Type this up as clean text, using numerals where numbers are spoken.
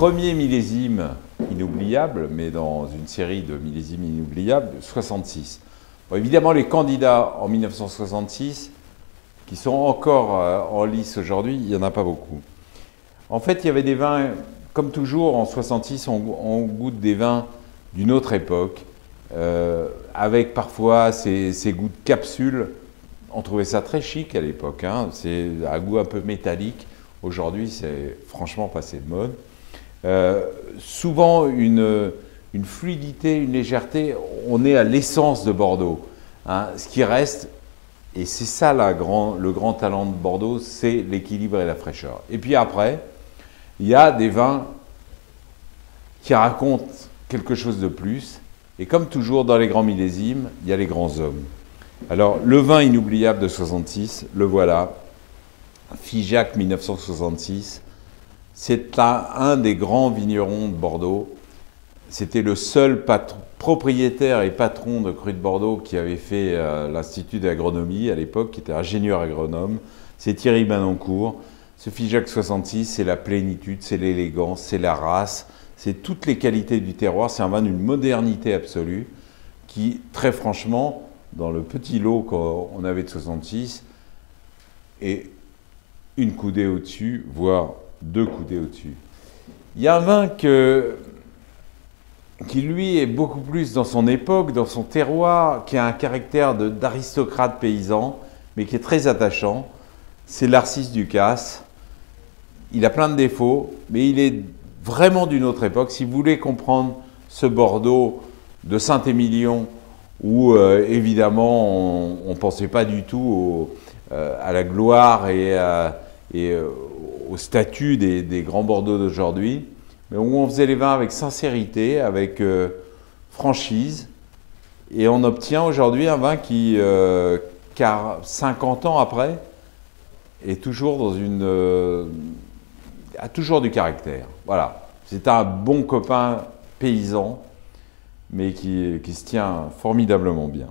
premier millésime inoubliable, mais dans une série de millésimes inoubliables, 66. Bon, évidemment, les candidats en 1966, qui sont encore en lice aujourd'hui, il n'y en a pas beaucoup. En fait, il y avait des vins, comme toujours, en 66, on goûte des vins d'une autre époque, avec parfois ces goûts de capsule. On trouvait ça très chic à l'époque, hein. C'est un goût un peu métallique. Aujourd'hui, c'est franchement passé de mode. Souvent, une fluidité, une légèreté, on est à l'essence de Bordeaux, hein. Ce qui reste, et c'est ça le grand talent de Bordeaux, c'est l'équilibre et la fraîcheur. Et puis après, il y a des vins qui racontent quelque chose de plus. Et comme toujours dans les grands millésimes, il y a les grands hommes. Alors, le vin inoubliable de 66, le voilà. Figeac 1966. C'est un des grands vignerons de Bordeaux. C'était le seul propriétaire et patron de Cru de Bordeaux qui avait fait l'Institut d'agronomie à l'époque, qui était ingénieur agronome. C'est Thierry Manoncourt. Ce Figeac 66, c'est la plénitude, c'est l'élégance, c'est la race, c'est toutes les qualités du terroir. C'est un vin d'une modernité absolue qui, très franchement, dans le petit lot qu'on avait de 66, est une coudée au-dessus, voire 2 coudées au-dessus. Il y a un vin qui, lui, est beaucoup plus dans son époque, dans son terroir, qui a un caractère d'aristocrate paysan, mais qui est très attachant. C'est l'Arcis Ducasse. Il a plein de défauts, mais il est vraiment d'une autre époque. Si vous voulez comprendre ce Bordeaux de Saint-Émilion, où évidemment on ne pensait pas du tout à la gloire et au statut des grands Bordeaux d'aujourd'hui, mais où on faisait les vins avec sincérité, avec franchise, et on obtient aujourd'hui un vin qui, 50 ans après, est toujours a toujours du caractère. Voilà, c'est un bon copain paysan, mais qui se tient formidablement bien.